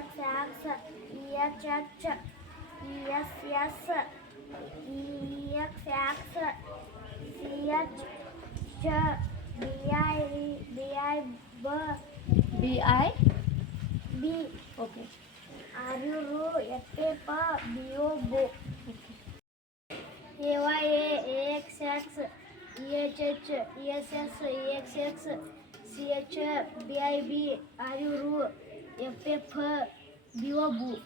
EXX, EHH, ESS, EXX, CH, B, Okay. RU, FP, BO, AY, AXX, EHH, ESS, EXX, CH, BIB, RU, FF, BO.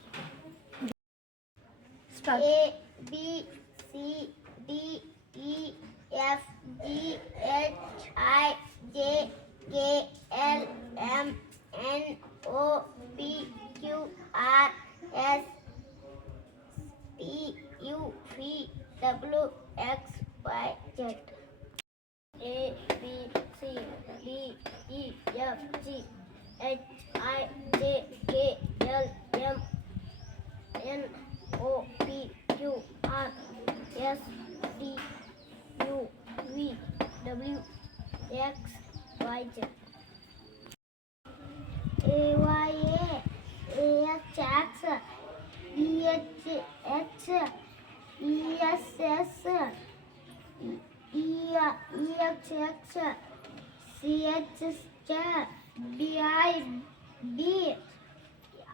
Start. A, B, C, D, E, F, G, H, I, J, K, L, M, N, O, P, Q, R, S, T, U, V, W, X, Y, Z. A, B, C, D, E, F, G, H, I, J, K, L, M, N, O, P, Q, R, S, T, U, V, W, X, Y, Z. A, Y, A, H, X, E, H, H, E, S, S, E, X, X, C, H, B, I, B,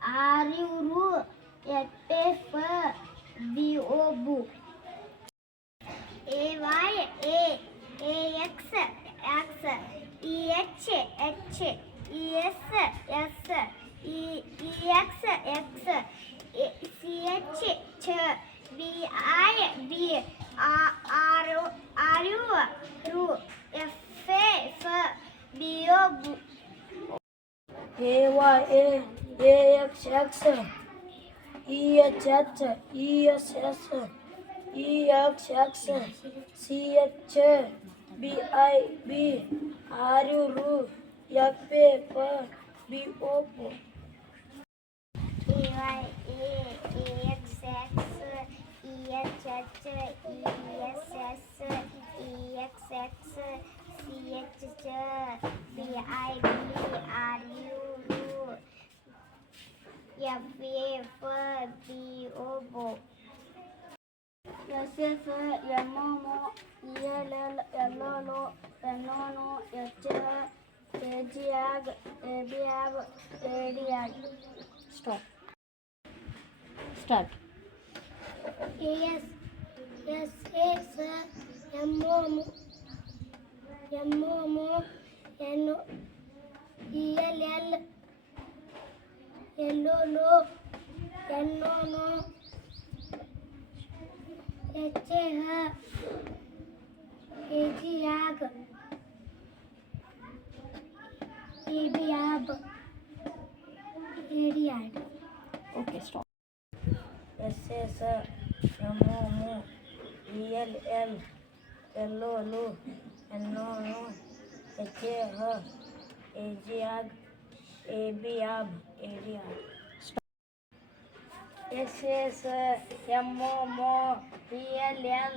R, U, F, F, B, O, A, Y, A, X, X, E, H, H, E, S, S, E, X, X, C, H, Ch, B, I, B, R, U, F, F, B, O, AY, AXX, EHH, ESS, EXX, CH, BIB, RU, FF, BO. AY, AXX, EHH, ESS, EXX, CH, BIB, RU, FF, BO. SF, MO, ELL, LOL, NO, HH, AGAG, ABAG, ADAG. Stop. Start. AS, SS, MO, NO, ELL, LOL, NO, HH, AGAG, ABAB, ADAG. Okay, stop. SS, MO, ELL, LOL, NO, HH, AGAG, ABAB, ADR. SS, MO, ELL,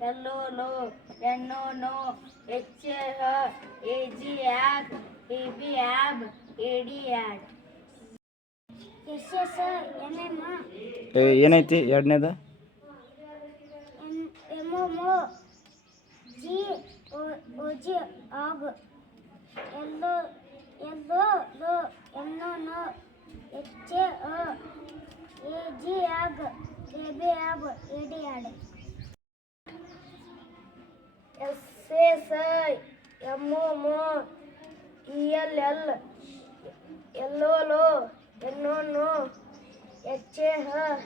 LOL, NO, HH, AGAG, ABAB, ADR. SS, MM, ಏನೈತಿ ಎರಡನೇದ MO, G, OG, AG, LO, NO, HA, AG, AG, AB, AD. SS, MO, ELL, LOL, NO, HA,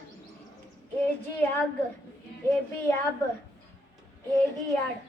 AG, AG, AB, AD.